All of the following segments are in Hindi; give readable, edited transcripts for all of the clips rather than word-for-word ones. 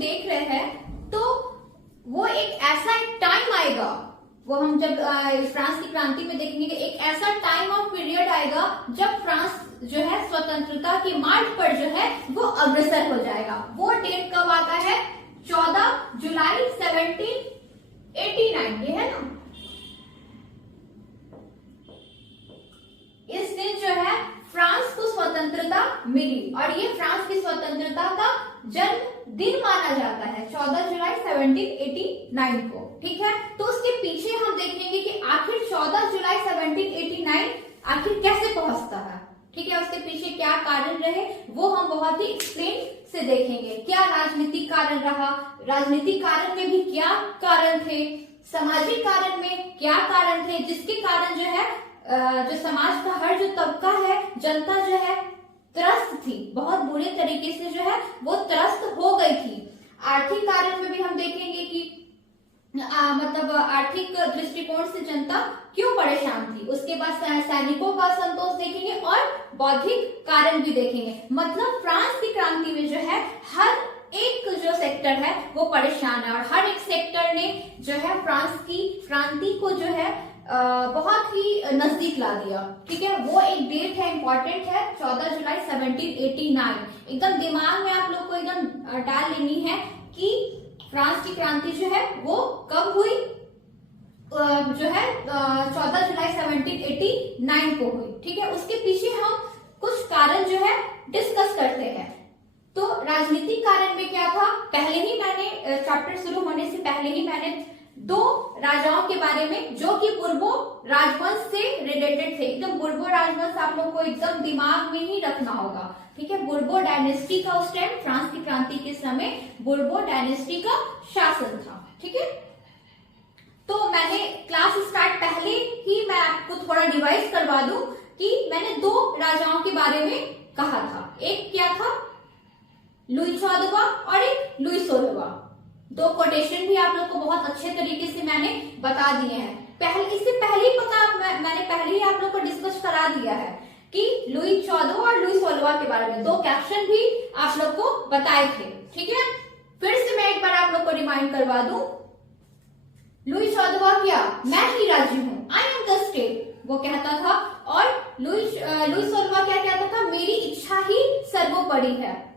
देख रहे हैं, तो वो एक ऐसा एक टाइम आएगा, वो हम जब फ्रांस की क्रांति में देखेंगे कि एक ऐसा टाइम ऑफ पीरियड आएगा जब फ्रांस जो है स्वतंत्रता के मार्ग पर जो है वो अग्रसर हो जाएगा। वो डेट कब आता है? 14 जुलाई 1789, ये है ना। इस दिन जो है फ्रांस को स्वतंत्रता मिली और ये फ्रांस की स्वतंत्रता का जन्म दिन माना जाता है 14 जुलाई 1789 को। ठीक है, तो उसके पीछे हम देखेंगे कि आखिर 14 जुलाई 1789 आखिर कैसे पहुंचता है। ठीक है, उसके पीछे क्या कारण रहे वो हम बहुत ही एक्सप्लेन से देखेंगे। क्या राजनीतिक कारण रहा, राजनीतिक कारण में भी क्या कारण थे, सामाजिक कारण में क्या कारण थे, जिसके कारण जो है जो समाज का हर जो तबका है, जनता जो है त्रस्त थी, बहुत बुरे तरीके से जो है वो त्रस्त हो गई थी। आर्थिक कारण में भी हम देखेंगे कि मतलब आर्थिक दृष्टिकोण से जनता क्यों परेशान थी। उसके बाद सैनिकों का असंतोष देखेंगे और बौद्धिक कारण भी देखेंगे। मतलब फ्रांस की क्रांति में जो है हर एक जो सेक्टर है वो परेशान है और हर एक सेक्टर ने जो है फ्रांस की क्रांति को जो है बहुत ही नजदीक ला दिया। ठीक है, वो एक डेट है, इंपॉर्टेंट है, 14 जुलाई 1789। एकदम दिमाग में आप लोग को एकदम डाल लेनी है कि फ्रांस की क्रांति जो है वो कब हुई, जो है 14 जुलाई 1789 को हुई। ठीक है, उसके पीछे हम कुछ कारण जो है डिस्कस करते हैं। तो राजनीतिक कारण में क्या था, पहले ही मैंने चैप्टर शुरू होने से पहले ही मैंने दो राजाओं के बारे में जो कि बुर्बो राजवंश से रिलेटेड थे। एकदम बुर्बो राजवंश आप लोग को एकदम दिमाग में ही रखना होगा। ठीक है, बुर्बो डायनेस्टी का उस टाइम फ्रांस की क्रांति के समय बुर्बो डायनेस्टी का शासन था। ठीक है, तो मैंने क्लास स्टार्ट पहले ही मैं आपको थोड़ा रिवाइज करवा दूं कि मैंने दो राजाओं के बारे में कहा था। एक क्या था, लुई 14वां और एक लुई 16वां। दो कोटेशन भी आप लोग को बहुत अच्छे तरीके से मैंने बता दिए हैं। इससे पहले ही मैंने पहले ही आप लोग को डिस्कस करा दिया है कि लुई 14 और लुई 16 के बारे में दो कैप्शन भी आप लोग को बताए थे। ठीक है, फिर से मैं एक बार आप लोग को रिमाइंड करवा दूं। लुई 14 क्या, मैं ही राज्य हूं, आई एम द स्टेट, वो कहता था। और लुई 16 क्या कहता था, मेरी इच्छा ही सर्वोपरि है।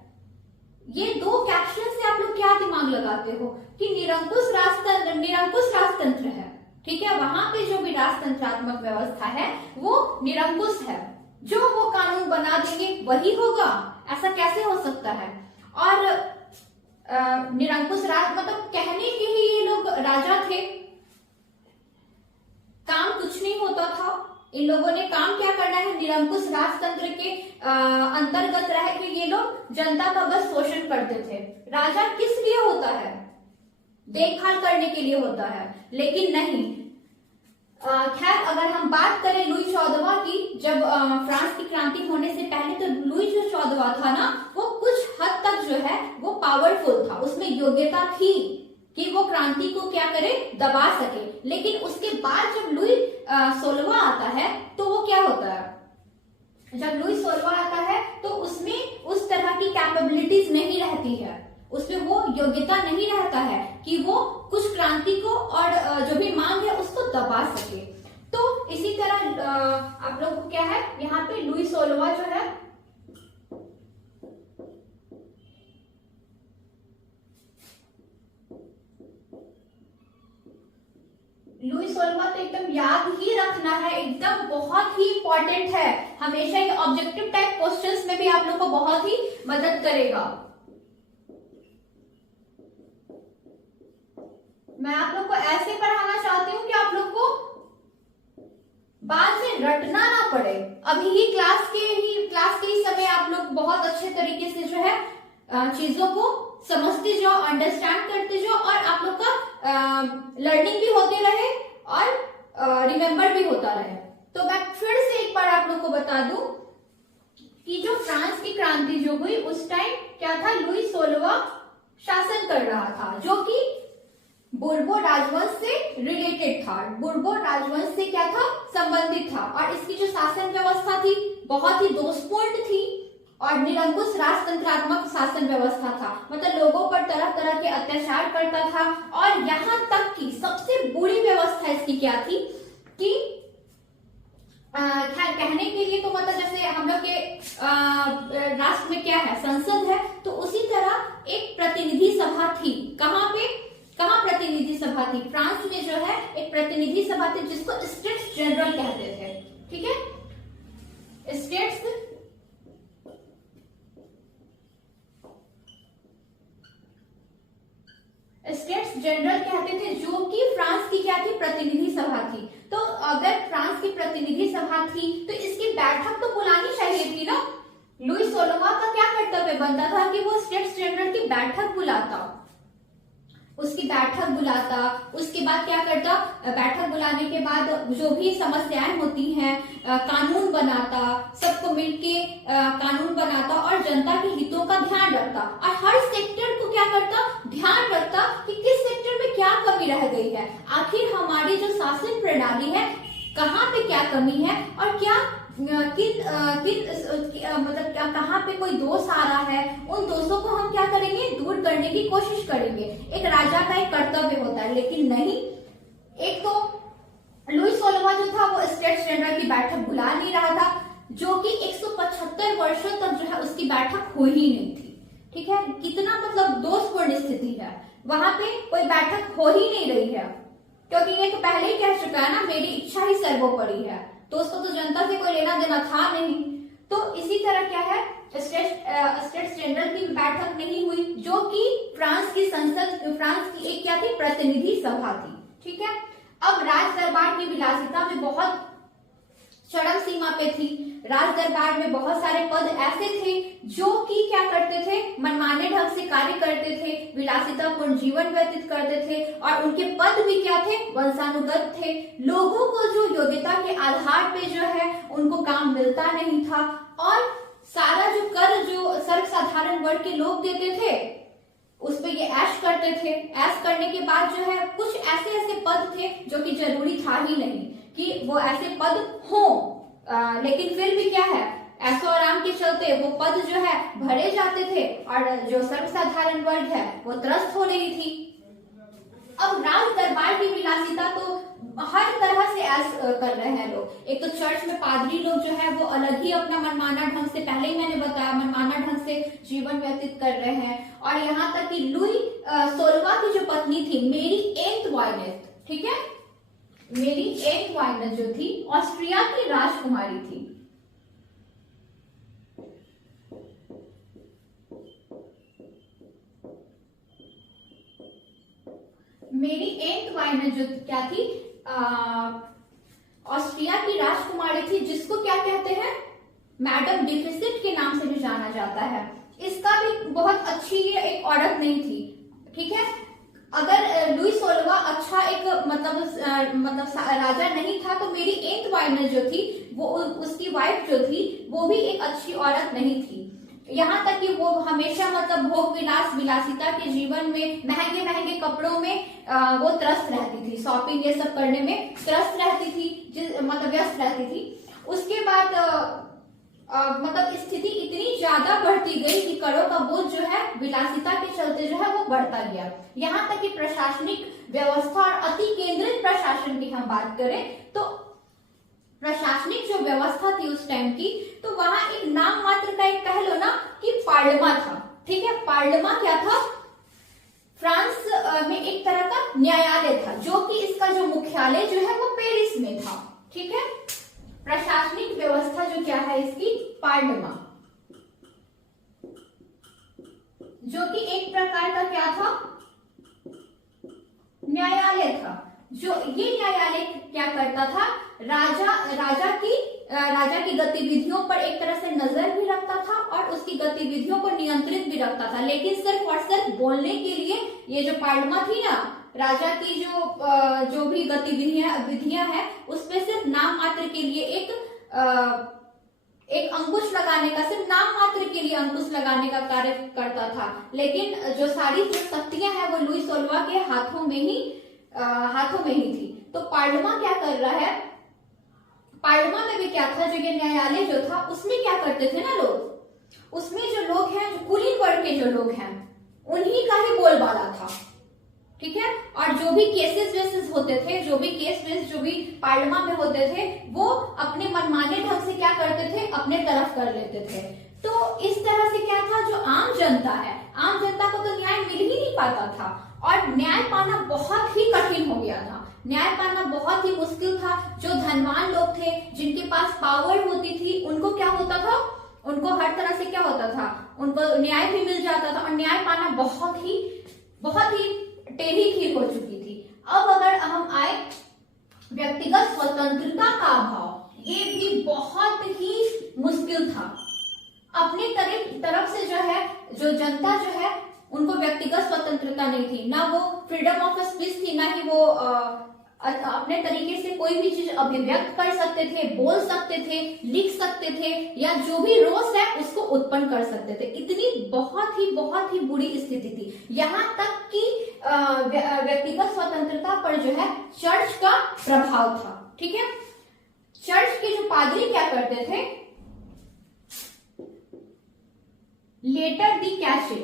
ये दो कैप्शन से आप लोग क्या दिमाग लगाते हो कि निरंकुश राजतंत्र है। ठीक है, वहां पे जो भी राजतंत्रात्मक व्यवस्था है वो निरंकुश है, जो वो कानून बना देंगे वही होगा, ऐसा कैसे हो सकता है। और निरंकुश राज मतलब कहने के ही ये लोग राजा थे, काम कुछ नहीं होता था। इन लोगों ने काम क्या करना है, निरंकुश राजतंत्र के अंतर्गत रह के ये लोग जनता का बस शोषण करते थे। राजा किस लिए होता है, देखभाल करने के लिए होता है, लेकिन नहीं। खैर, अगर हम बात करें लुई 14वां की, जब फ्रांस की क्रांति होने से पहले, तो लुई जो 14वां था ना, वो कुछ हद तक जो है वो पावरफुल था, उसमें योग्यता थी कि वो क्रांति को क्या करे, दबा सके। लेकिन उसके बाद जब लुई 16वां आता है तो वो क्या होता है, जब लुई 16वां आता है तो उसमें उस तरह की कैपेबिलिटीज नहीं रहती है, उसमें वो योग्यता नहीं रहता है कि वो कुछ क्रांति को और जो भी मांग है उसको दबा सके। तो इसी तरह आप लोग को क्या है, यहाँ पे लुई 16वां जो है लुई 16वां तो एकदम याद ही रखना है, एकदम बहुत ही इंपॉर्टेंट है। हमेशा ये ऑब्जेक्टिव टाइप क्वेश्चंस में भी आप लोग को बहुत ही मदद करेगा। मैं आप लोग को ऐसे पढ़ाना चाहती हूँ कि आप लोग को बाद में रटना ना पड़े। अभी ही क्लास के ही समय आप लोग बहुत अच्छे तरीके से जो है चीजों को समझते जाओ, अंडरस्टैंड करते जाओ और आप लोग का लर्निंग भी होते रहे और रिमेम्बर भी होता रहे। तो मैं फिर से एक बार आप लोग को बता दूं कि जो फ्रांस की क्रांति जो हुई उस टाइम क्या था, लुई 16वां शासन कर रहा था, जो कि बुर्बो राजवंश से रिलेटेड था, बुर्बो राजवंश से क्या था, संबंधित था। और इसकी जो शासन व्यवस्था थी बहुत ही दोषपूर्ण थी और निरंकुश राजतंत्रात्मक शासन व्यवस्था था। मतलब लोगों पर तरह तरह अत्याचार करता था। और यहाँ तक कि सबसे बुरी व्यवस्था इसकी क्या थी कि कहने के लिए तो मतलब जैसे हम लोग के राष्ट्र में क्या है, संसद है, तो उसी तरह एक प्रतिनिधि सभा थी। कहाँ प्रतिनिधि सभा थी? फ्रांस में जो है एक प्रतिनिधि सभा थी जिसको स्टेट्स जनरल कहते थे। ठीक है, स्टेट्स जनरल कहते थे, जो कि फ्रांस की क्या थी, प्रतिनिधि सभा थी। तो अगर फ्रांस की प्रतिनिधि सभा थी तो इसकी बैठक तो बुलानी चाहिए थी ना। लुई 16वां का क्या कर्तव्य बनता था कि वो स्टेट्स जनरल की बैठक बुलाता, उसकी बैठक बुलाता, उसके बाद क्या करता, बैठक बुलाने के बाद जो भी समस्याएं होती हैं कानून बनाता, सबको मिलके कानून बनाता और जनता के हितों का ध्यान रखता। और हर सेक्टर को क्या करता, ध्यान रखता कि किस सेक्टर में क्या कमी रह गई है, आखिर हमारी जो शासन प्रणाली है कहाँ पे क्या कमी है और क्या मतलब कहाँ पे कोई दोष आ रहा है, उन दोषों को हम क्या करेंगे, दूर करने की कोशिश करेंगे। एक राजा का एक कर्तव्य होता है, लेकिन नहीं, एक तो लुई 16वां जो था वो स्टेट्स जनरल की बैठक बुला नहीं रहा था, जो कि 175 वर्षों तक जो है उसकी बैठक हो ही नहीं थी। ठीक है, कितना मतलब दोषपूर्ण स्थिति है, वहां पे कोई बैठक हो ही नहीं रही है, क्योंकि ये तो पहले ही कह चुका है ना, मेरी इच्छा ही सर्वोपरि है, तो उसको तो जनता से कोई लेना देना था नहीं। तो इसी तरह क्या है, स्टेट्स जनरल की बैठक नहीं हुई, जो कि फ्रांस की संसद, फ्रांस की एक क्या थी, प्रतिनिधि सभा थी। ठीक है, अब राज दरबार की विलासिता में बहुत चरम सीमा पे थी। राज दरबार में बहुत सारे पद ऐसे थे जो कि क्या करते थे, मनमाने ढंग से कार्य करते थे, विलासितापूर्ण जीवन व्यतीत करते थे, और उनके पद भी क्या थे, वंशानुगत थे। लोगों को जो योग्यता के आधार पे जो है उनको काम मिलता नहीं था, और सारा जो कर जो सर्व साधारण वर्ग के लोग देते थे उस पे ये ऐश करते थे। ऐश करने के बाद जो है कुछ ऐसे ऐसे पद थे जो कि जरूरी था ही नहीं कि वो ऐसे पद हो, लेकिन फिर भी क्या है, ऐशो आराम के चलते वो पद जो है भरे जाते थे और जो सर्वसाधारण वर्ग है वो त्रस्त हो रही थी। अब राज दरबार की विलासिता तो हर तरह से ऐश कर रहे हैं लोग। एक तो चर्च में पादरी लोग जो है वो अलग ही अपना मनमाना ढंग से, पहले ही मैंने बताया, मनमाना ढंग से जीवन व्यतीत कर रहे हैं। और यहाँ तक कि लुई 16वां की जो पत्नी थी, मेरी एंटवाइनेट, ठीक है, मेरी एंटवाइनेट जो थी ऑस्ट्रिया की राजकुमारी थी। मेरी एंटवाइनेट जो क्या थी, ऑस्ट्रिया की राजकुमारी थी, जिसको क्या कहते हैं, मैडम डिफिसिट के नाम से भी जाना जाता है। इसका भी बहुत अच्छी एक औरत नहीं थी। ठीक है, अगर लुई 16वां अच्छा एक मतलब राजा नहीं था, तो मेरी एंटवाइनेट जो थी वो, उसकी वाइफ जो थी वो भी एक अच्छी औरत नहीं थी। यहाँ तक कि वो हमेशा मतलब भोग विलास विलासिता के जीवन में, महंगे महंगे कपड़ों में वो त्रस्त रहती थी, शॉपिंग ये सब करने में त्रस्त रहती थी, मतलब व्यस्त रहती थी। उसके बाद मतलब स्थिति इतनी ज्यादा बढ़ती गई कि करों का बोझ जो है विलासिता के चलते जो है वो बढ़ता गया। यहाँ तक कि प्रशासनिक व्यवस्था और अति केंद्रित प्रशासन की हम बात करें तो प्रशासनिक जो व्यवस्था थी उस टाइम की, तो वहां एक नाम मात्र का एक कह लो ना कि पार्लिमा था। ठीक है, पार्लिमा क्या था, फ्रांस में एक तरह का न्यायालय था, जो कि इसका जो मुख्यालय जो है वो पेरिस में था। ठीक है, प्रशासनिक व्यवस्था जो क्या है इसकी, पार्लिमा, जो कि एक प्रकार का क्या था, न्यायालय था। जो ये न्यायालय क्या करता था, राजा की गतिविधियों पर एक तरह से नजर भी रखता था और उसकी गतिविधियों को नियंत्रित भी रखता था, लेकिन सिर्फ और सिर्फ बोलने के लिए ये जो पार्लिमा थी ना, राजा की जो भी विधियां हैं उस पे सिर्फ नाम मात्र के लिए एक अंकुश लगाने का, सिर्फ नाम मात्र के लिए अंकुश लगाने का कार्य करता था। लेकिन जो सारी जो शक्तियां हैं वो लुई 16वां के हाथों में ही थी। तो पार्लिमा क्या कर रहा है, पार्लिमा में भी क्या था, जो ये न्यायालय जो था उसमें क्या करते थे ना लोग, उसमें जो लोग हैं, जो कुलीन वर्ग के जो लोग हैं, उन्हीं का ही बोलबाला था, ठीक है। और जो भी केसेस वेसेस होते थे, जो भी केस वेस जो भी पार्लियामेंट में होते थे, वो अपने मनमाने ढंग से क्या करते थे, अपने तरफ कर लेते थे। तो इस तरह से क्या था, जो आम जनता है, आम जनता को तो न्याय मिल ही नहीं पाता था और न्याय पाना बहुत ही कठिन हो गया था, न्याय पाना बहुत ही मुश्किल था। जो धनवान लोग थे, जिनके पास पावर होती थी, उनको क्या होता था, उनको हर तरह से क्या होता था, उनको न्याय भी मिल जाता था और न्याय पाना बहुत ही टेढ़ी खीर हो चुकी थी। अब अगर हम आए व्यक्तिगत स्वतंत्रता का अभाव, ये भी बहुत ही मुश्किल था। अपनी तरफ से जो है, जो जनता जो है, उनको व्यक्तिगत स्वतंत्रता नहीं थी, ना वो फ्रीडम ऑफ स्पीच थी, ना ही वो अपने तरीके से कोई भी चीज अभिव्यक्त कर सकते थे, बोल सकते थे, लिख सकते थे, या जो भी रोष है उसको उत्पन्न कर सकते थे। इतनी बहुत ही बुरी स्थिति थी। यहाँ तक कि व्यक्तिगत स्वतंत्रता पर जो है चर्च का प्रभाव था, ठीक है। चर्च के जो पादरी क्या करते थे, लेटर दी कैचे,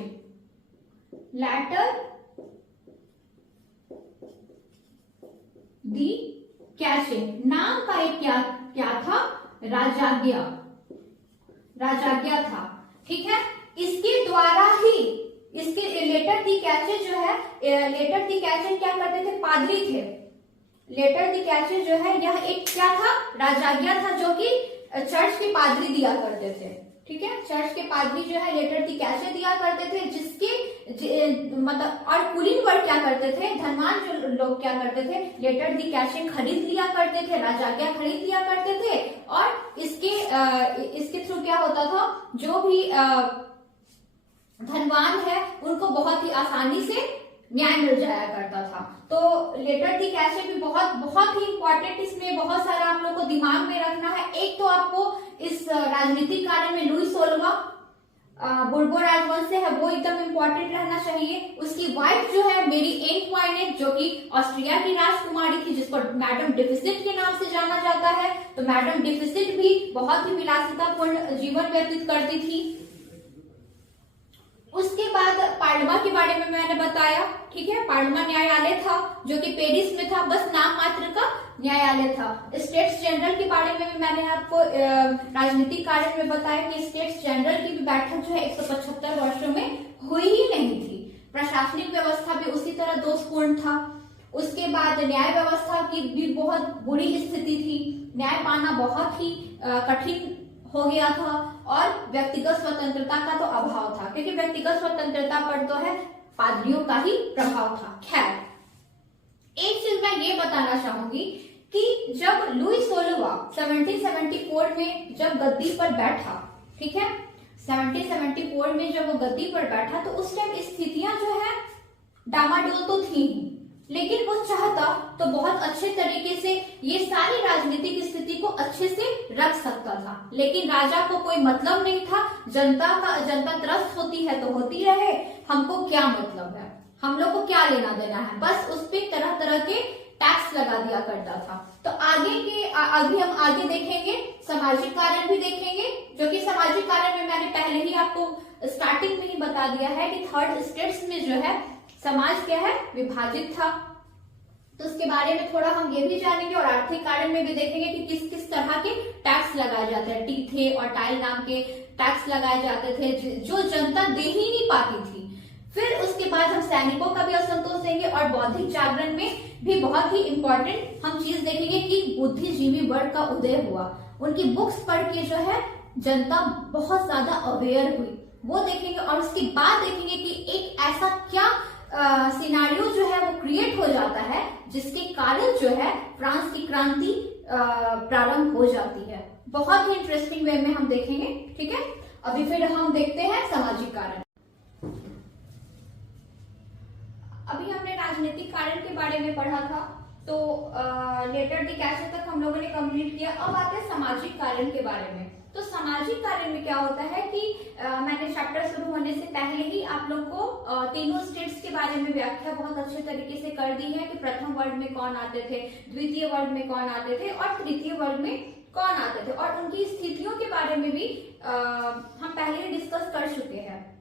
लेटर दी कैचे नाम का एक क्या था, राजाज्ञा था, ठीक है। इसके द्वारा ही, इसके लेटर दी कैचे जो है, लेटर दी कैचे क्या करते थे, पादरी थे। लेटर दी कैचे जो है, यह एक क्या था, राजाज्ञा था, जो कि चर्च के पादरी दिया करते थे, ठीक है। चर्च के पादरी जो है लेटर दी कैचे दिया करते थे, जिसके मतलब, और कुलीन वर्ग क्या करते थे, धनवान जो लोग क्या करते थे, लेटर दी कैचे खरीद लिया करते थे, राजाज्ञा खरीद लिया करते थे, और इसके थ्रू क्या होता था, जो भी धनवान है उनको बहुत ही आसानी से न्याय मिल जाया करता था। तो लेटर दी कैचे भी बहुत ही इंपॉर्टेंट, इसमें बहुत सारा आप लोग को दिमाग में रखना है। एक तो आपको इस राजनीतिक कार्य में लुई 16वां बुर्बो राजवंश से है, वो एकदम इंपॉर्टेंट रहना चाहिए। उसकी वाइफ जो है मेरी एंटवाइनेट, जो कि ऑस्ट्रिया की राजकुमारी थी, जिसको मैडम डिफिसिट के नाम से जाना जाता है। तो मैडम डिफिसिट भी बहुत ही विलासितापूर्ण जीवन व्यतीत करती थी। उसके बाद पार्लिमा के बारे में मैंने बताया, ठीक है। पार्लिमा न्यायालय था जो कि पेरिस में था, बस नाम मात्र का न्यायालय था। स्टेट्स जनरल के बारे में भी मैंने आपको राजनीतिक कार्य में बताया कि स्टेट्स जनरल की भी बैठक जो है 175 वर्षों में हुई ही नहीं थी। प्रशासनिक व्यवस्था भी उसी तरह दोषपूर्ण था। उसके बाद न्याय व्यवस्था की भी बहुत बुरी स्थिति थी, न्याय पाना बहुत ही कठिन हो गया था, और व्यक्तिगत स्वतंत्रता का तो अभाव था, क्योंकि व्यक्तिगत स्वतंत्रता पर तो है पादरियों का ही प्रभाव था। खैर, एक चीज मैं ये बताना चाहूंगी कि जब लुई 16वां 1774 में जब गद्दी पर बैठा, ठीक है, 1774 में जब वो गद्दी पर बैठा, तो उस टाइम स्थितियां जो है डामाडोल तो थी ही, लेकिन वो चाहता तो बहुत अच्छे तरीके से ये सारी राजनीतिक स्थिति को अच्छे से रख सकता था, लेकिन राजा को कोई मतलब नहीं था। जनता त्रस्त होती है तो होती रहे, हमको क्या मतलब है, हम लोग को क्या लेना देना है, बस उस पे तरह तरह के टैक्स लगा दिया करता था। तो अभी हम आगे देखेंगे, सामाजिक कारण भी देखेंगे, जो कि सामाजिक कारण में मैंने पहले ही आपको स्टार्टिंग में ही बता दिया है कि थर्ड स्टेट्स में जो है समाज क्या है, विभाजित था। तो उसके बारे में थोड़ा हम ये भी जानेंगे, और आर्थिक कारण में भी देखेंगे कि किस किस तरह के टैक्स लगाए जाते हैं। टीथे और टाइल नाम के टैक्स लगाए जाते थे, जो जनता दे ही नहीं पाती थी। फिर उसके बाद हम सैनिकों का भी असंतोष देंगे, और बौद्धिक जागरण में भी बहुत ही इंपॉर्टेंट हम चीज देखेंगे कि बुद्धिजीवी वर्ग का उदय हुआ। उनकी बुक्स पढ़ के जो है जनता बहुत ज्यादा अवेयर हुई, वो देखेंगे। और उसके बाद देखेंगे कि एक ऐसा क्या सिनारियो जो है वो क्रिएट हो जाता है, जिसके कारण जो है फ्रांस की क्रांति प्रारंभ हो जाती है। बहुत ही इंटरेस्टिंग वे में हम देखेंगे, ठीक है। अभी फिर हम देखते हैं सामाजिक कारण। अभी हमने राजनीतिक कारण के बारे में पढ़ा था, तो लेटर दी कैचे तक हम लोगों ने कंप्लीट किया। अब आते हैं सामाजिक कारण के बारे में। तो सामाजिक कार्य में क्या होता है कि मैंने चैप्टर शुरू होने से पहले ही आप लोग को तीनों स्टेट्स के बारे में व्याख्या बहुत अच्छे तरीके से कर दी है कि प्रथम वर्ग में कौन आते थे, द्वितीय वर्ग में कौन आते थे, और तृतीय वर्ग में कौन आते थे, और उनकी स्थितियों के बारे में भी हम पहले ही डिस्कस कर चुके हैं।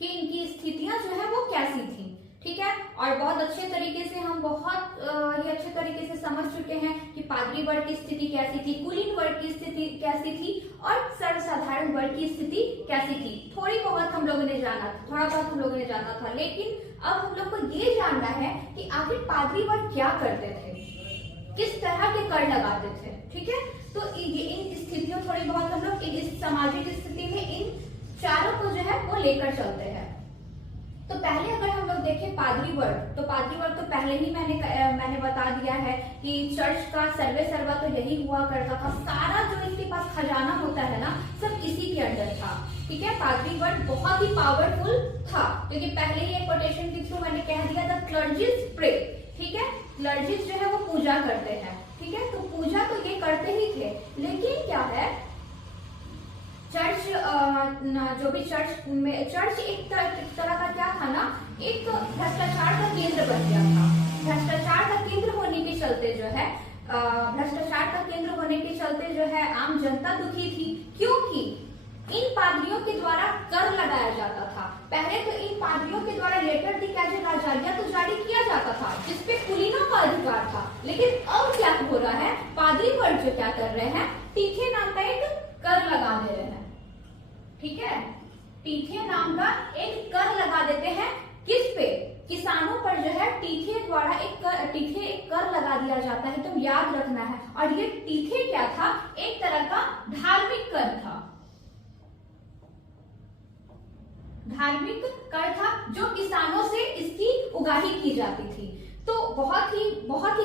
कि इनकी स्थितियां जो है वो कैसी थी। ठीक है, और बहुत अच्छे तरीके से हम बहुत ही अच्छे तरीके से समझ चुके हैं कि पादरी वर्ग की स्थिति कैसी थी, कुलीन वर्ग की स्थिति कैसी थी और सर्वसाधारण वर्ग की स्थिति कैसी थी। थोड़ी बहुत हम लोगों ने जाना था, थोड़ा बहुत हम लोगों ने जाना था, लेकिन अब हम लोग को ये जानना है कि आखिर पादरी वर्ग क्या करते थे, किस तरह के कर लगाते थे। ठीक है, तो ये इन स्थितियों थोड़ी बहुत हम लोग इस सामाजिक स्थिति में इन चारों को जो है वो लेकर चलते हैं। तो पहले अगर हम लोग देखें पादरी वर्ग, तो पादरी वर्ग तो पहले ही मैंने बता दिया है कि चर्च का सर्वे सर्वा तो यही हुआ करता था, सारा जो इसके पास खजाना होता है ना सब इसी के अंडर था। ठीक है, पादरी वर्ग बहुत ही पावरफुल था, क्योंकि पहले ही एक कोटेशन के थ्रू मैंने कह दिया था, क्लर्जिस प्रे। ठीक है, क्लर्जिस जो है वो पूजा करते हैं। ठीक है, तो पूजा तो ये करते ही थे, लेकिन क्या है, चर्च जो भी चर्च एक तरह का क्या था ना, एक भ्रष्टाचार का केंद्र बन गया था। भ्रष्टाचार का केंद्र होने के चलते जो है आम जनता दुखी थी, क्योंकि इन पादरियों के द्वारा कर लगाया जाता था। पहले तो इन पादरियों के द्वारा लेटर दी कैजे राजारिया तो जारी किया जाता था, जिसपे कुलीनों का अधिकार था। लेकिन अब क्या हो रहा है, पादरी वर्ग जो क्या कर रहे हैं, टीखे नाम का एक कर लगा दे रहे हैं। ठीक है, टीखे नाम का एक कर लगा देते हैं, किस पे, किसानों पर जो है टीखे द्वारा एक कर लगा दिया जाता है। तो याद रखना है, और ये टीखे क्या था, एक तरह का धार्मिक कर था, धार्मिक कर था जो किसानों से इसकी उगाही की जाती थी। तो बहुत ही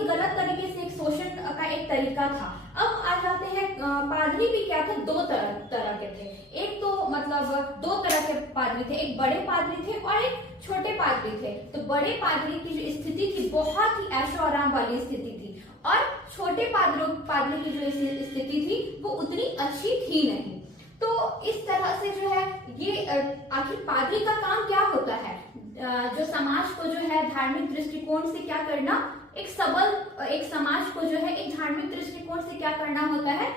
गलत तरीके से एक शोषण का एक तरीका था। अब आ जाते हैं, पादरी भी क्या थे, दो तरह के थे। एक तो मतलब दो तरह के पादरी थे, एक बड़े पादरी थे और एक छोटे पादरी थे। तो बड़े पादरी की जो स्थिति थी बहुत ही ऐशो आराम वाली स्थिति थी, और छोटे पादरी की जो स्थिति थी वो उतनी अच्छी थी नहीं। तो इस तरह से जो है ये आखिर पादरी का काम क्या होता है, जो समाज को जो है धार्मिक दृष्टिकोण से क्या करना, एक समाज को जो है एक धार्मिक दृष्टिकोण से क्या करना होता है,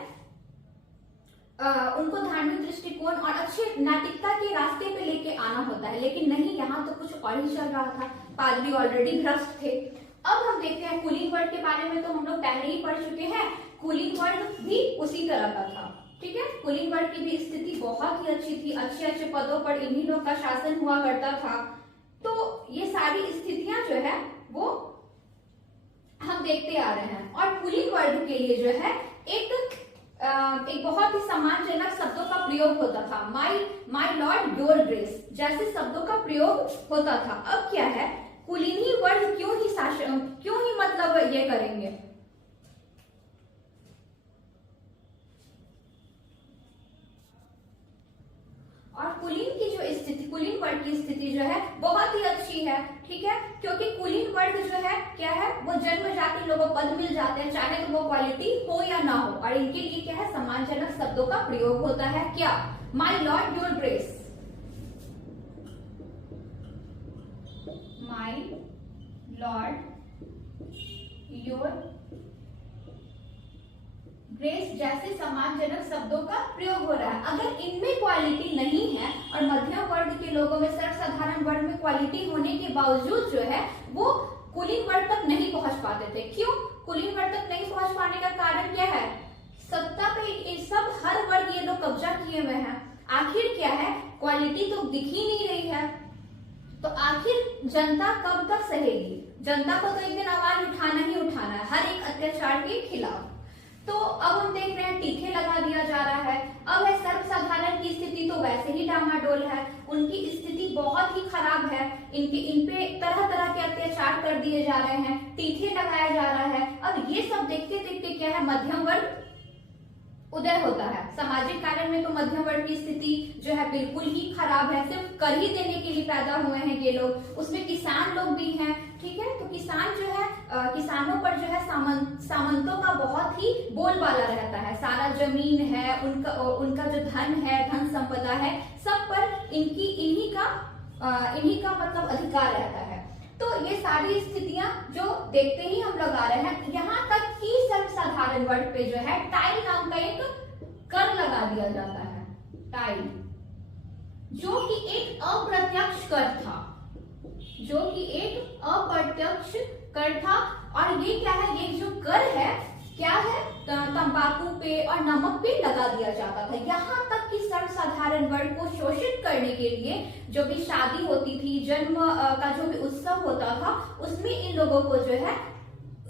उनको धार्मिक दृष्टिकोण और अच्छे नैतिकता के रास्ते पे लेके आना होता है। लेकिन नहीं, यहाँ तो कुछ और ही चल रहा था, पादरी ऑलरेडी भ्रष्ट थे। अब हम देखते हैं कुलीन वर्ग के बारे में, तो हम लोग पहले ही पढ़ चुके हैं, कुलीन वर्ग भी उसी तरह का था। ठीक है, कुलीन वर्ग की भी स्थिति बहुत ही अच्छी थी, अच्छे पदों पर इन्हीं लोग का शासन हुआ करता था। तो ये सारी स्थितियां जो है वो हम देखते आ रहे हैं। और कुलीन वर्ग के लिए जो है एक बहुत ही सम्मानजनक शब्दों का प्रयोग होता था, माई लॉर्ड योर ग्रेस जैसे शब्दों का प्रयोग होता था। अब क्या है, कुलीनी वर्ग क्यों ही मतलब ये करेंगे, और कुलीन वर्ग की स्थिति जो है बहुत ही अच्छी है। ठीक है, क्योंकि कुलीन वर्ग जो है क्या है, वो जन्मजात इन लोगों को पद मिल जाते हैं, चाहे तो वो क्वालिटी हो या ना हो, और इनके लिए क्या है, सम्मानजनक शब्दों का प्रयोग होता है। क्या, my lord your grace, my lord your grace जैसे सम्मानजनक शब्दों का प्रयोग हो रहा है। अगर इनमें क्वालिटी नहीं है, और मध्यम वर्ग के लोगों में, सर्वसाधारण वर्ग में क्वालिटी होने के बावजूद जो है वो कुलीन वर्ग तक नहीं पहुंच पाते थे। क्यों कुलीन वर्ग तक नहीं पहुंच पाने का कारण क्या है, सत्ता पे सब हर वर्ग ये लोग कब्जा किए हुए हैं। आखिर क्या है, क्वालिटी तो दिख ही नहीं रही है, तो आखिर जनता कब तक सहेगी, जनता को तो एक दिन आवाज उठाना ही उठाना है हर एक अत्याचार के खिलाफ। तो अब हम देख रहे हैं टीके लगा दिया जा रहा है। अब है सर्वसाधारण की स्थिति तो वैसे ही डामाडोल है, उनकी स्थिति बहुत ही खराब है, इन पे तरह तरह के अत्याचार कर दिए जा रहे हैं, टीके लगाया जा रहा है। अब ये सब देखते देखते क्या है, मध्यम वर्ग उदय होता है। सामाजिक कारण में तो मध्यम वर्ग की स्थिति जो है बिल्कुल ही खराब है, सिर्फ कर ही देने के लिए पैदा हुए हैं ये लोग। उसमें किसान लोग भी हैं। ठीक है, तो किसान जो है किसानों पर जो है सामंतों का बहुत ही बोलबाला रहता है, सारा जमीन है उनका जो धन है, धन संपदा है, सब पर इन्हीं का मतलब अधिकार रहता है। तो ये सारी स्थितियां जो देखते ही हम लोग आ रहे हैं, यहाँ तक कि सर्वसाधारण वर्ग पे जो है टाइल नाम का एक कर लगा दिया जाता है। टाइल जो कि एक अप्रत्यक्ष कर था, जो कि एक अप्रत्यक्ष कर था। और ये क्या है, ये जो कर है क्या है, तंबाकू पे और नमक पे लगा दिया जाता था। यहाँ तक कि सर्वसाधारण वर्ग को शोषित करने के लिए जो भी शादी होती थी, जन्म का जो भी उत्सव होता था, उसमें इन लोगों को जो है,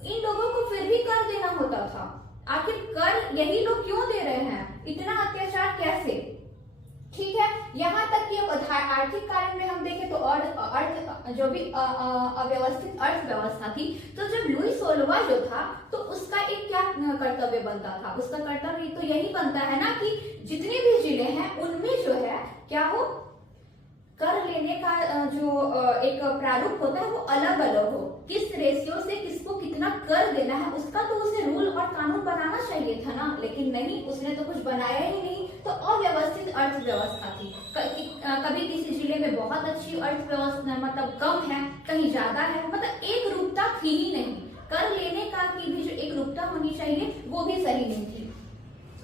इन लोगों को फिर भी कर देना होता था। आखिर कर यही लोग क्यों दे रहे हैं, इतना अत्याचार कैसे? ठीक है, यहाँ तक कि अब आर्थिक कारण में हम देखें तो और अर्थ जो भी अव्यवस्थित अर्थव्यवस्था थी, तो जब लुई 16वां जो था तो उसका एक क्या कर्तव्य बनता था, उसका कर्तव्य तो यही बनता है ना कि जितने भी जिले हैं उनमें जो है क्या हो, कर लेने का जो एक प्रारूप होता है वो अलग अलग हो, किस रेशियो से किसको कितना कर देना है उसका तो उसे रूल और कानून बनाना चाहिए था ना, लेकिन नहीं, उसने तो कुछ बनाया ही नहीं। तो अव्यवस्थित अर्थव्यवस्था थी, कभी किसी जिले में बहुत अच्छी अर्थव्यवस्था मतलब कम है, कहीं ज्यादा है, मतलब एक रूपता थी ही नहीं। कर लेने का की भी जो एक रूपता होनी चाहिए वो भी सही नहीं थी।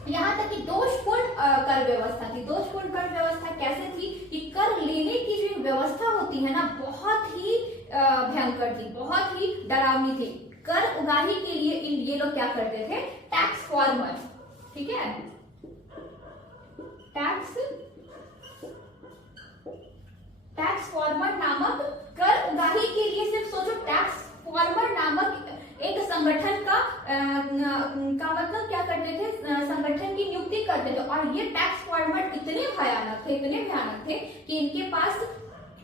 यहाँ तक कि दोषपूर्ण कर व्यवस्था थी। दोषपूर्ण कर व्यवस्था कैसे थी कि कर लेने की जो व्यवस्था होती है ना, बहुत ही भयंकर थी, बहुत ही डरावनी थी। कर उगाही के लिए ये लोग क्या करते थे, टैक्स फॉर्मर, ठीक है, टैक्स फॉर्मर नामक कर उगाही के लिए, सिर्फ सोचो टैक्स फॉर्मर नामक एक संगठन का मतलब क्या करते थे, संगठन की नियुक्ति करते थे। और ये टैक्स फॉर्मर इतने भयानक थे, इतने भयानक थे कि इनके पास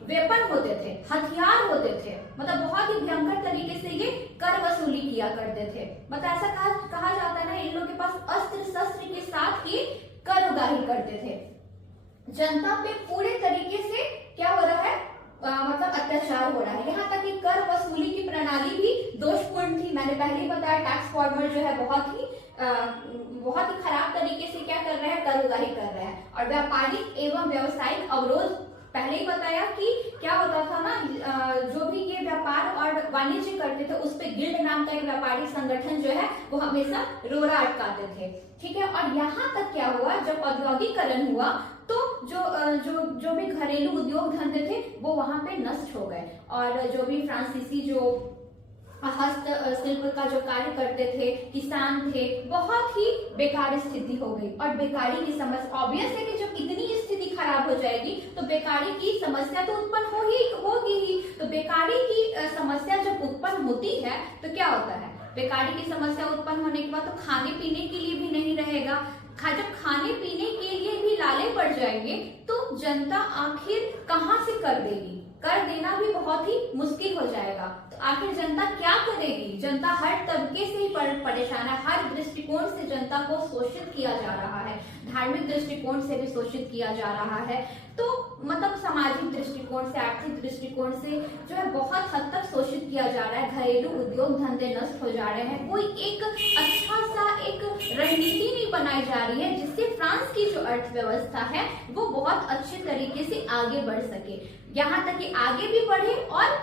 वेपन होते थे, हथियार होते थे, मतलब बहुत ही भयंकर तरीके से ये कर वसूली किया करते थे। मतलब ऐसा कहा जाता है ना, इन लोगों के पास अस्त्र शस्त्र के साथ ही कर उगाही करते थे। जनता पे पूरे तरीके से क्या हो रहा है, मतलब अत्याचार हो रहा है। यहाँ तक कि कर वसूली की प्रणाली भी दोषपूर्ण थी। मैंने पहले ही बताया, टैक्स फॉर्मर जो है बहुत ही खराब तरीके से क्या कर रहे हैं, कर उगाही कर रहे हैं। और व्यापारिक एवं व्यवसायिक अवरोध, पहले ही बताया कि क्या होता था ना, जो भी ये व्यापार और वाणिज्य करते थे उस पे गिल्ड नाम का एक व्यापारिक संगठन जो है वो हमेशा रोड़ा अटकाते थे, ठीक है। और यहाँ तक क्या हुआ, जब औद्योगिकरण हुआ तो जो भी घरेलू उद्योग धंधे थे वो वहां पे नष्ट हो गए। और जो भी फ्रांसीसी जो हस्त शिल्प का जो कार्य करते थे, किसान थे, बहुत ही बेकार स्थिति हो गई। और बेकारी की समस्या, ऑब्वियस है कि जब इतनी स्थिति खराब हो जाएगी तो बेकारी की समस्या तो उत्पन्न होगी ही। तो बेकारी की समस्या जब उत्पन्न होती है तो क्या होता है, बेकारी की समस्या उत्पन्न होने के बाद तो खाने पीने के लिए भी नहीं रहेगा। जब खाने पीने के लिए भी लाले पड़ जाएंगे तो जनता आखिर कहाँ से कर देगी, कर देना भी बहुत ही मुश्किल हो जाएगा। तो आखिर जनता क्या करेगी, जनता हर तबके से ही परेशान है, हर दृष्टिकोण से जनता को शोषित किया जा रहा है, धार्मिक दृष्टिकोण से भी शोषित किया जा रहा है, तो मतलब सामाजिक दृष्टिकोण से, आर्थिक दृष्टिकोण से जो है बहुत हद तक शोषित किया जा रहा है। घरेलू उद्योग धंधे नष्ट हो जा रहे हैं। कोई एक अच्छा सा एक रणनीति नहीं बनाई जा रही है जिससे फ्रांस की जो अर्थव्यवस्था है वो बहुत अच्छे तरीके से आगे बढ़ सके। यहाँ तक कि आगे भी बढ़े, और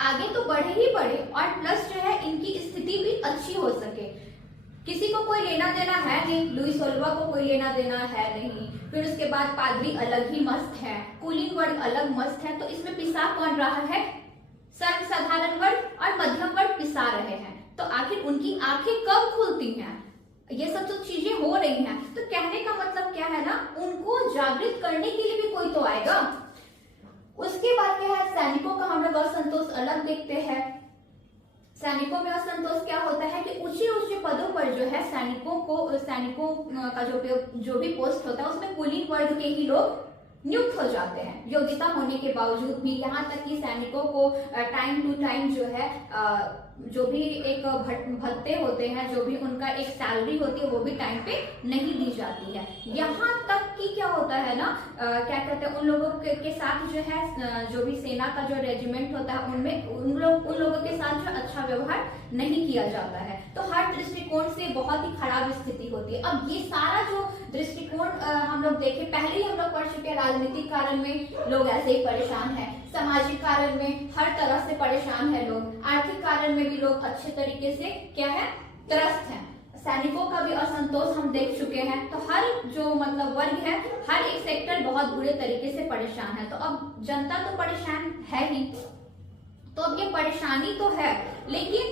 आगे तो बढ़े ही बढ़े, और प्लस जो है इनकी स्थिति भी अच्छी हो सके। किसी को कोई लेना देना है नहीं, लुई 16वां को कोई लेना देना है नहीं। फिर उसके बाद पादरी अलग ही मस्त है, कुलीन वर्ग अलग मस्त है, तो इसमें पिसा कौन रहा है, सर्वसाधारण वर्ग और मध्यम वर्ग पिसा रहे हैं। तो आखिर उनकी आंखें कब खुलती हैं, ये सब जो चीजें हो रही हैं। तो कहने का मतलब क्या है ना, उनको जागृत करने के लिए भी कोई तो आएगा। उसके बाद क्या है, सैनिकों का हम लोग असंतोष अलग देखते हैं। सैनिकों में असंतोष क्या होता है कि ऊंचे ऊंचे पदों पर जो है सैनिकों का जो भी पोस्ट होता है उसमें कुलीन वर्ग के ही लोग नियुक्त हो जाते हैं, योग्यता होने के बावजूद भी। यहाँ तक कि सैनिकों को टाइम टू टाइम जो है जो भी एक भत्ते होते हैं, जो भी उनका एक सैलरी होती है वो भी टाइम पे नहीं दी जाती है। यहाँ तक कि क्या होता है ना, क्या कहते हैं, उन लोगों के साथ जो है, जो भी सेना का जो रेजिमेंट होता है उनमें उन लोगों के साथ जो अच्छा व्यवहार नहीं किया जाता है। तो हर दृष्टिकोण से बहुत ही खराब स्थिति होती है। अब ये सारा जो दृष्टिकोण हम लोग देखें, पहले ही हम लोग पढ़ चुके हैं, राजनीतिक कारण में लोग ऐसे ही परेशान है, सामाजिक कारण में हर तरह से परेशान है लोग, आर्थिक कारण में भी लोग अच्छे तरीके से क्या है, त्रस्त हैं। सैनिकों का भी असंतोष हम देख चुके हैं। तो हर जो मतलब वर्ग है, हर एक सेक्टर बहुत बुरे तरीके से परेशान है। तो अब जनता तो परेशान है ही, तो अब ये परेशानी तो है, लेकिन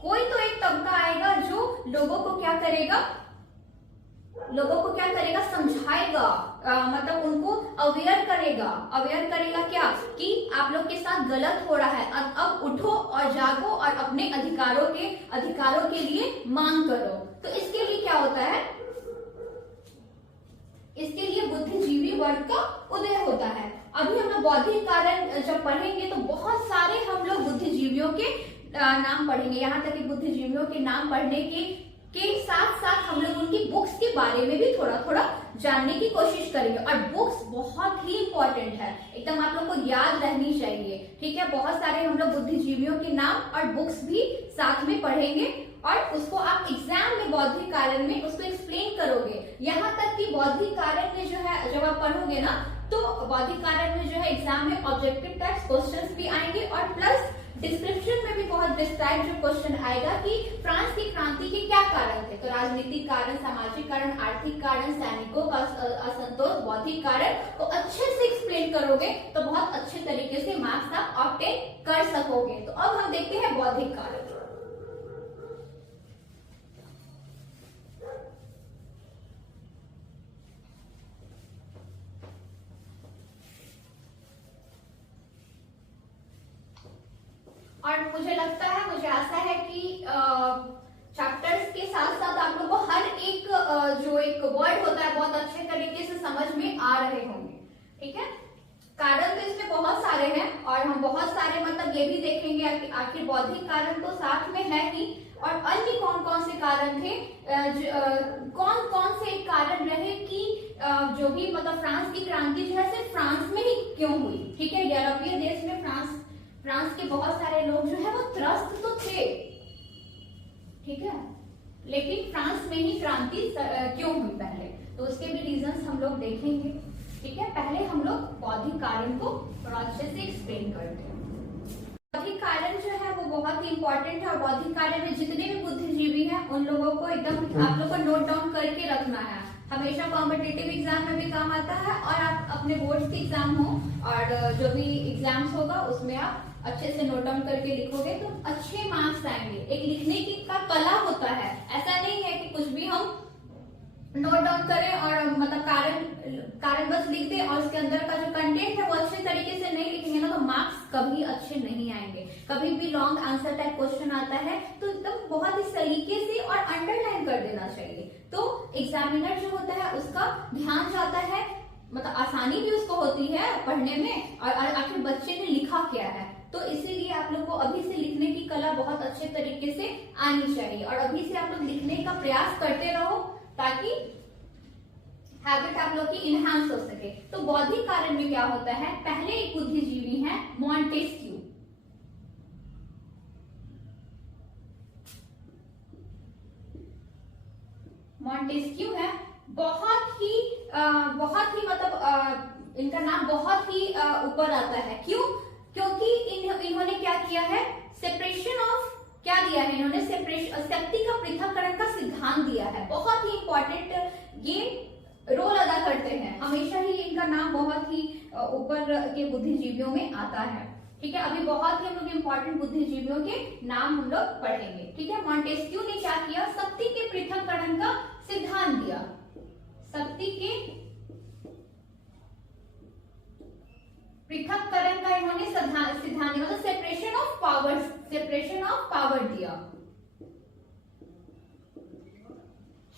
कोई तो एक तबका आएगा जो लोगों को क्या करेगा, समझाएगा, मतलब उनको अवेयर करेगा क्या कि आप लोग के साथ गलत हो रहा है, अब उठो और जागो और अपने अधिकारों के लिए मांग करो। तो इसके लिए क्या होता है, इसके लिए बुद्धिजीवी वर्ग का उदय होता है। अभी हम लोग बौद्धिक कारण जब पढ़ेंगे तो बहुत सारे हम लोग बुद्धिजीवियों के नाम पढ़ेंगे, यहाँ तक कि बुद्धिजीवियों के नाम पढ़ने के साथ साथ हम लोग उनकी बुक्स के बारे में भी थोड़ा थोड़ा जानने की कोशिश करेंगे। और बुक्स बहुत ही इंपॉर्टेंट है, एकदम आप लोग को याद रहनी चाहिए, ठीक है। बहुत सारे हम लोग बुद्धिजीवियों के नाम और बुक्स भी साथ में पढ़ेंगे और उसको आप एग्जाम में बौद्धिक कारण में उसको एक्सप्लेन करोगे। यहाँ तक कि बौद्धिक कारण में जो है जब आप पढ़ोगे ना, तो बौद्धिक कारण में जो है एग्जाम में ऑब्जेक्टिव टाइप क्वेश्चंस भी आएंगे और प्लस डिस्क्रिप्शन में भी बहुत डिस्क्राइब जो क्वेश्चन आएगा कि फ्रांस की क्रांति के क्या कारण थे। तो राजनीतिक कारण, सामाजिक कारण, आर्थिक कारण, सैनिकों का असंतोष, बौद्धिक कारण को अच्छे से एक्सप्लेन करोगे तो बहुत अच्छे तरीके से मार्क्स आप ऑब्टेन कर सकोगे। तो अब हम देखते हैं बौद्धिक कारण। और मुझे लगता है, मुझे आशा है कि चैप्टर्स के साथ साथ आप लोगों को हर एक जो एक वर्ड होता है बहुत अच्छे तरीके से समझ में आ रहे होंगे, ठीक है। कारण तो इसमें बहुत सारे हैं और हम बहुत सारे मतलब ये भी देखेंगे आखिर बौद्धिक कारण तो साथ में है ही, और अन्य कौन कौन से कारण थे, कौन कौन से कारण रहे कि जो भी मतलब फ्रांस की क्रांति जो है सिर्फ फ्रांस में ही क्यों हुई, ठीक है। यूरोपीय देश में फ्रांस के बहुत सारे लोग जो है वो त्रस्त तो थे, ठीक है, लेकिन फ्रांस में ही क्रांति क्यों हुई पहले, तो उसके भी रीजंस हम लोग देखेंगे, ठीक है। पहले हम लोग बौद्धिक कारण को थोड़ा अच्छे से एक्सप्लेन करते हैं। बौद्धिक कारण जो है वो बहुत ही इंपॉर्टेंट है और बौद्धिक कारण में जितने भी बुद्धिजीवी हैं उन लोगों को एकदम आप लोग को नोट डाउन करके रखना है, हमेशा कॉम्पिटिटिव एग्जाम में भी काम आता है और आप अपने बोर्ड्स के एग्जाम हो और जो भी एग्जाम्स होगा उसमें आप अच्छे से नोट डाउन करके लिखोगे तो अच्छे मार्क्स आएंगे। एक लिखने की का कला होता है, ऐसा नहीं है कि कुछ भी हम नोट डाउन करें और मतलब कारण बस लिख दें और उसके अंदर का जो कंटेंट है वो अच्छे तरीके से नहीं लिखेंगे ना तो मार्क्स कभी अच्छे नहीं आएंगे। कभी भी लॉन्ग आंसर टाइप क्वेश्चन आता है तो एकदम बहुत ही सलीके से और अंडरलाइन कर देना चाहिए, तो एग्जामिनर जो होता है उसका ध्यान जाता है, मतलब आसानी भी उसको होती है पढ़ने में और आखिर बच्चे ने लिखा क्या है। तो इसीलिए आप लोग को अभी से लिखने की कला बहुत अच्छे तरीके से आनी चाहिए और अभी से आप लोग लिखने का प्रयास करते रहो ताकि हैबिट आप लोग की इनहांस हो सके। तो बौद्धिक कारण में क्या होता है, पहले एक बुद्धिजीवी है मॉन्टेस्क्यू। मॉन्टेस्क्यू है, बहुत ही मतलब इनका नाम बहुत ही ऊपर आता है। क्यों? क्योंकि इन्होंने क्या किया है, सेपरेशन ऑफ क्या दिया है, इन्होंने शक्ति का पृथक्करण का सिद्धांत दिया है। बहुत ही इंपॉर्टेंट ये रोल अदा करते हैं, हमेशा ही इनका नाम बहुत ही ऊपर के बुद्धिजीवियों में आता है, ठीक है। अभी बहुत ही हम लोग इंपॉर्टेंट बुद्धिजीवियों के नाम हम लोग पढ़ेंगे, ठीक है। मॉन्टेस्क्यू ने क्या किया, शक्ति के पृथक्करण का सिद्धांत दिया, शक्ति के पृथक्करण का इन्होंने सिद्धांत मतलब सेपरेशन ऑफ पावर दिया,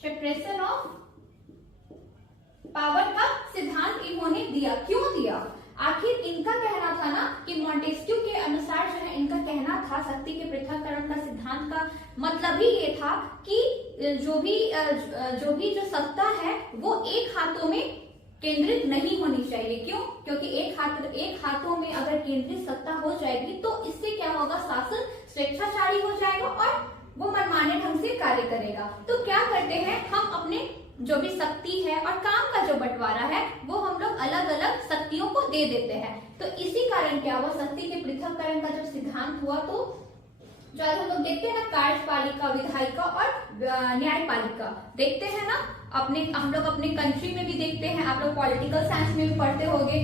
सेपरेशन ऑफ पावर का सिद्धांत इन्होंने दिया। क्यों दिया, आखिर इनका कहना था ना कि मॉन्टेस्क्यू के अनुसार जो है इनका कहना था शक्ति के पृथक्करण का सिद्धांत का मतलब ही ये था कि जो भी सत्ता है वो एक हाथों में केंद्रित नहीं होनी चाहिए। क्यों? क्योंकि एक हाथों में अगर केंद्रित सत्ता हो जाएगी तो इससे क्या होगा, शासन स्वेच्छाचारी हो जाएगा और वो मनमाने ढंग से कार्य करेगा। तो क्या करते हैं, हम अपने जो भी शक्ति है और काम का जो बंटवारा है वो हम लोग अलग अलग शक्तियों को दे देते हैं। तो इसी कारण क्या हुआ, शक्ति के पृथक्करण का जब सिद्धांत हुआ तो जो आज हम लोग देखते हैं ना, कार्यपालिका, विधायिका और न्यायपालिका देखते हैं ना, हम लोग अपने कंट्री में भी देखते हैं, आप लोग पॉलिटिकल साइंस में भी पढ़ते होंगे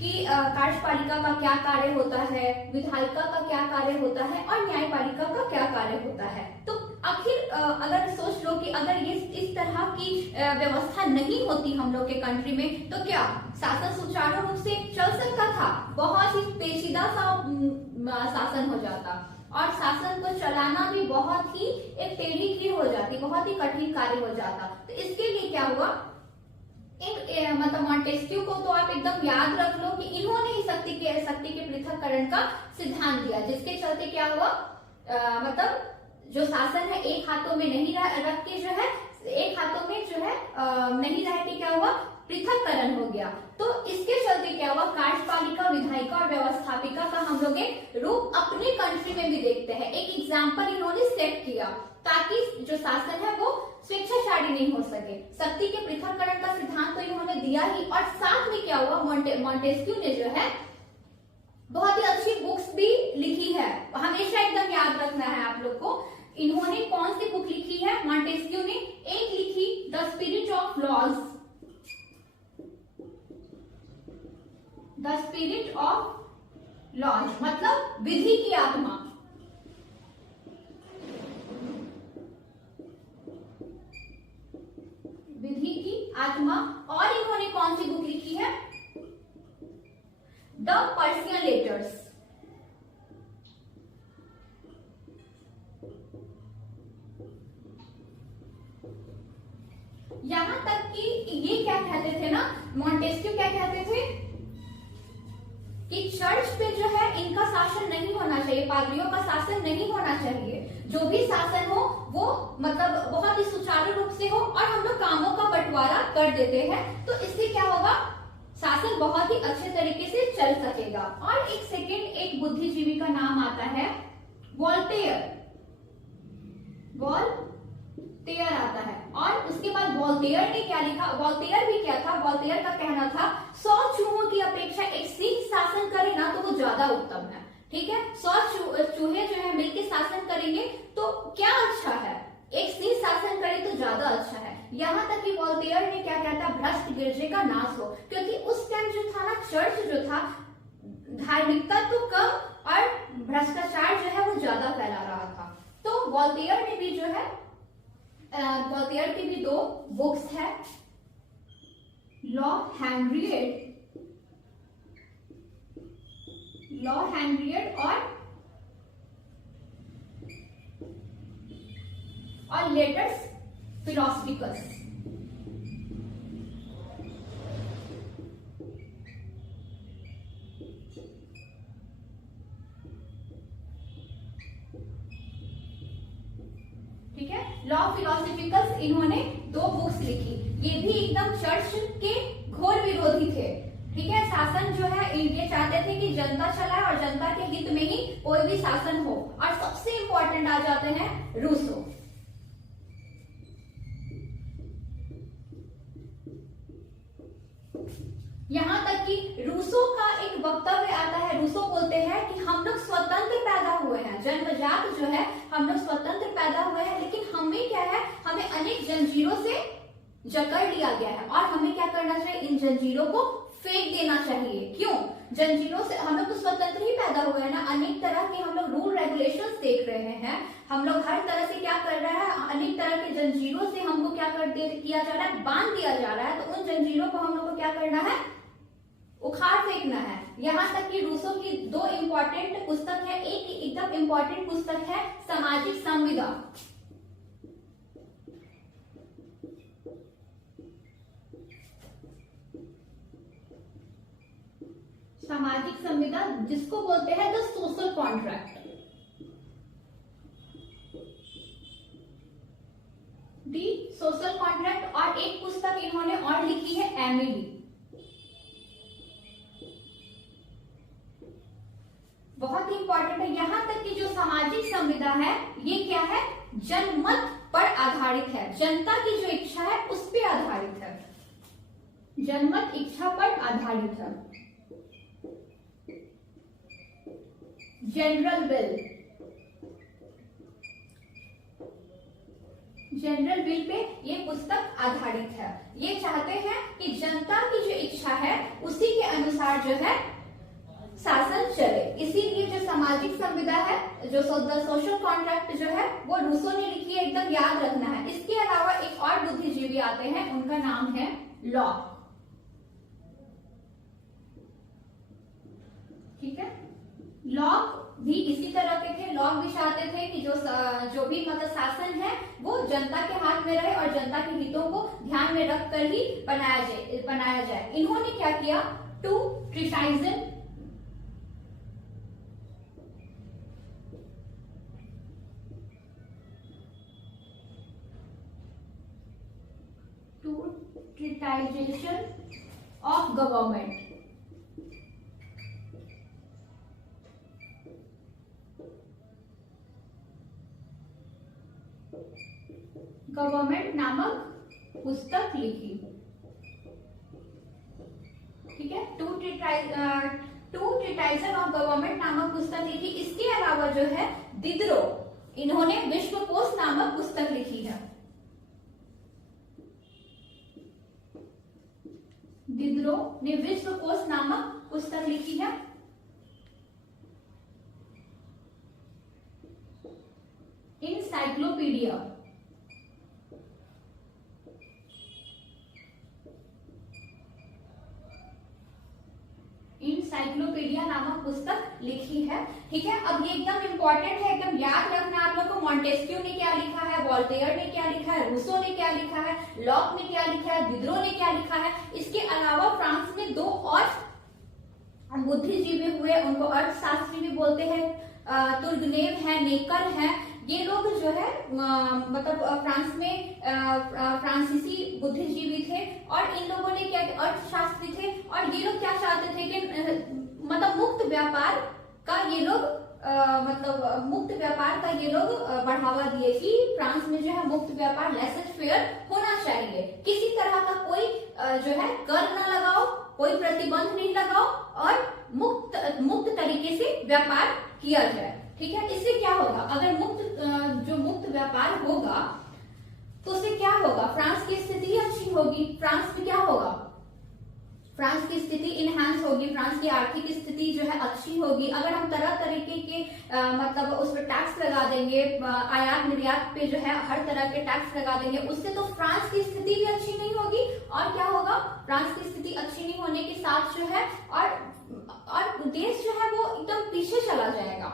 कि कार्यपालिका का क्या कार्य होता है, विधायिका का क्या कार्य होता है और न्यायपालिका का क्या कार्य होता है। तो आखिर अगर सोच लो कि अगर ये इस तरह की व्यवस्था नहीं होती हम लोग के कंट्री में, तो क्या शासन सुचारू रूप से चल सकता था? बहुत ही पेचीदा सा शासन हो जाता और शासन को चलाना भी बहुत ही एक टेढ़ी खीर हो जाती, बहुत ही कठिन कार्य हो जाता। तो इसके लिए क्या हुआ, मतलब मॉन्टेस्क्यू को तो आप एकदम याद रख लो कि इन्होंने ही शक्ति के पृथक्करण का सिद्धांत दिया, जिसके चलते क्या हुआ, मतलब जो शासन है एक हाथों में नहीं रख के जो है, एक हाथों में जो है नहीं रह के क्या हुआ, पृथक्करण हो गया। तो इसके चलते क्या हुआ, कार्यपालिका, विधायिका और व्यवस्थापिका का हम लोग एक रूप अपने कंट्री में भी देखते हैं। एक एग्जाम्पल इन्होंने सेट किया ताकि जो शासन है वो स्वेच्छाचारी नहीं हो सके। शक्ति के पृथक्करण का सिद्धांत तो इन्होंने दिया ही, और साथ में क्या हुआ, मॉन्टेस्क्यू ने जो है बहुत ही अच्छी बुक्स भी लिखी है, हमेशा एकदम याद रखना है आप लोग को। इन्होंने कौन सी बुक लिखी है, मॉन्टेस्क्यू ने एक लिखी the spirit of laws, the spirit of laws मतलब विधि की आत्मा। विधि की आत्मा। और इन्होंने कौन सी बुक लिखी है, द पर्सियन लेटर्स। यहां तक कि ये क्या कहते थे ना, मॉन्टेस्क्यू क्या कहते थे कि चर्च पे जो है इनका शासन नहीं होना चाहिए, पादरियों का शासन नहीं होना चाहिए। जो भी शासन हो वो मतलब बहुत ही सुचारू रूप से हो और हम लोग कामों का बंटवारा कर देते हैं, तो इससे क्या होगा, शासन बहुत ही अच्छे तरीके से चल सकेगा। और एक सेकेंड, एक बुद्धिजीवी का नाम आता है वोल्टेयर। वोल्टेयर आता है, और उसके बाद वोल्टेयर ने क्या लिखा, वोल्टेयर भी क्या था, वोल्टेयर का कहना था 100 चूहों की अपेक्षा एक सिंह शासन करे ना तो वो ज्यादा उत्तम है। ठीक है, 100 चूहे जो है मिलकर शासन करेंगे तो क्या अच्छा है, एक सिंह शासन करे तो ज्यादा अच्छा है। यहाँ तक कि वोल्टेयर ने क्या कहता, भ्रष्ट गिरजे का नाश हो, क्योंकि उस टाइम जो था ना, चर्च जो था धार्मिकता तो कम और भ्रष्टाचार जो है वो ज्यादा फैला रहा था। तो वोल्टेयर ने भी जो है, वोल्टेयर की भी 2 बुक्स है, लॉ हैंड्रियड और लेटर्स फिलोसफिकस। ठीक है, लॉ फिलोसफिकल्स इन्होंने 2 बुक्स लिखी। ये भी एकदम चर्च के घोर विरोधी थे। ठीक है, शासन जो है ये चाहते थे कि जनता चलाए और जनता के हित में ही कोई भी शासन हो। और सबसे इंपॉर्टेंट आ जाते हैं रूसो। यहां तक कि रूसो का एक वक्तव्य आता है, रूसो बोलते हैं कि हम लोग स्वतंत्र पैदा हुए हैं, जन्मजात जो है हम लोग स्वतंत्र पैदा हुए हैं, लेकिन हमें क्या है, हमें अनेक जंजीरों से जकड़ लिया गया है और हमें क्या करना चाहिए, इन जंजीरों को फेंक देना चाहिए। क्यों, जंजीरों से हम लोग तो स्वतंत्र ही पैदा हुए हैं ना, अनेक तरह के हम लोग रूल रेगुलेशंस देख रहे हैं, हम लोग हर तरह से क्या कर रहे हैं, अनेक तरह के जंजीरों से हमको क्या किया जा रहा है, बांध दिया जा रहा है। तो उन जंजीरों को हम लोग को क्या करना है, उखाड़ फेंकना है। यहाँ तक कि रूसो की 2 इंपॉर्टेंट पुस्तक है, एक एकदम इंपॉर्टेंट पुस्तक है सामाजिक संविदा। सामाजिक संविदा जिसको बोलते हैं the social contract, the social contract. और एक पुस्तक इन्होंने और लिखी है एमिली, बहुत ही इंपॉर्टेंट है। यहां तक कि जो सामाजिक संविदा है ये क्या है, जनमत पर आधारित है, जनता की जो इच्छा है उस पर आधारित है, जनमत इच्छा पर आधारित है। General will, general will pay ये पुस्तक आधारित है। ये चाहते हैं कि जनता की जो इच्छा है उसी के अनुसार जो है शासन चले। इसीलिए जो सामाजिक संविदा है, जो सोशल कॉन्ट्रैक्ट जो है वो रूसो ने लिखी है, एकदम याद रखना है। इसके अलावा एक और बुद्धिजीवी आते हैं, उनका नाम है लॉक। ठीक है, लॉक भी इसी तरह के थे। लॉक भी चाहते थे कि जो भी मतलब शासन है वो जनता के हाथ में रहे और जनता के हितों को ध्यान में रखकर ही बनाया जाए। इन्होंने क्या किया, टू ट्रिटाइजन ऑफ गवर्नमेंट। गवर्नमेंट नामक पुस्तक लिखी। ठीक है, टू ट्रिटाइजन ऑफ गवर्नमेंट नामक पुस्तक लिखी। इसके अलावा जो है दिदरों, इन्होंने विश्वकोश नामक पुस्तक लिखी है। दिदरों ने विश्वकोश नामक पुस्तक लिखी है। इनसाइक्लोपीडिया, इनसाइक्लोपीडिया नामक पुस्तक लिखी है। ठीक है, अब ये एकदम इंपॉर्टेंट है, एकदम याद रखना आप लोग को। मॉन्टेस्क्यू ने क्या लिखा है, वॉल्टेयर ने क्या लिखा है, रूसो ने क्या लिखा है, लॉक ने क्या लिखा है, दिदरो ने क्या लिखा है। इसके अलावा फ्रांस में दो और बुद्धिजीवी हुए, उनको अर्थशास्त्री भी बोलते हैं, तुर्गनेव है, नेकर है। ये लोग जो है मतलब फ्रांस में फ्रांसीसी बुद्धिजीवी थे और इन लोगों ने क्या, अर्थशास्त्री थे और ये लोग क्या चाहते थे कि मतलब मुक्त व्यापार का ये लोग बढ़ावा दिए कि फ्रांस में जो है मुक्त व्यापार, लेसर फेयर होना चाहिए। किसी तरह का कोई जो है कर ना लगाओ, कोई प्रतिबंध नहीं लगाओ और मुक्त तरीके से व्यापार किया जाए। ठीक है, इससे क्या होगा, अगर मुक्त व्यापार होगा तो उससे क्या होगा, फ्रांस की स्थिति अच्छी होगी। फ्रांस में क्या होगा, फ्रांस की स्थिति इनहैंस होगी, फ्रांस की आर्थिक स्थिति जो है अच्छी होगी। अगर हम तरह तरीके के मतलब उस पर टैक्स लगा देंगे, आयात निर्यात पे जो है हर तरह के टैक्स लगा देंगे, उससे तो फ्रांस की स्थिति भी अच्छी नहीं होगी। और क्या होगा, फ्रांस की स्थिति अच्छी नहीं होने के साथ जो है और देश जो है वो एकदम पीछे चला जाएगा।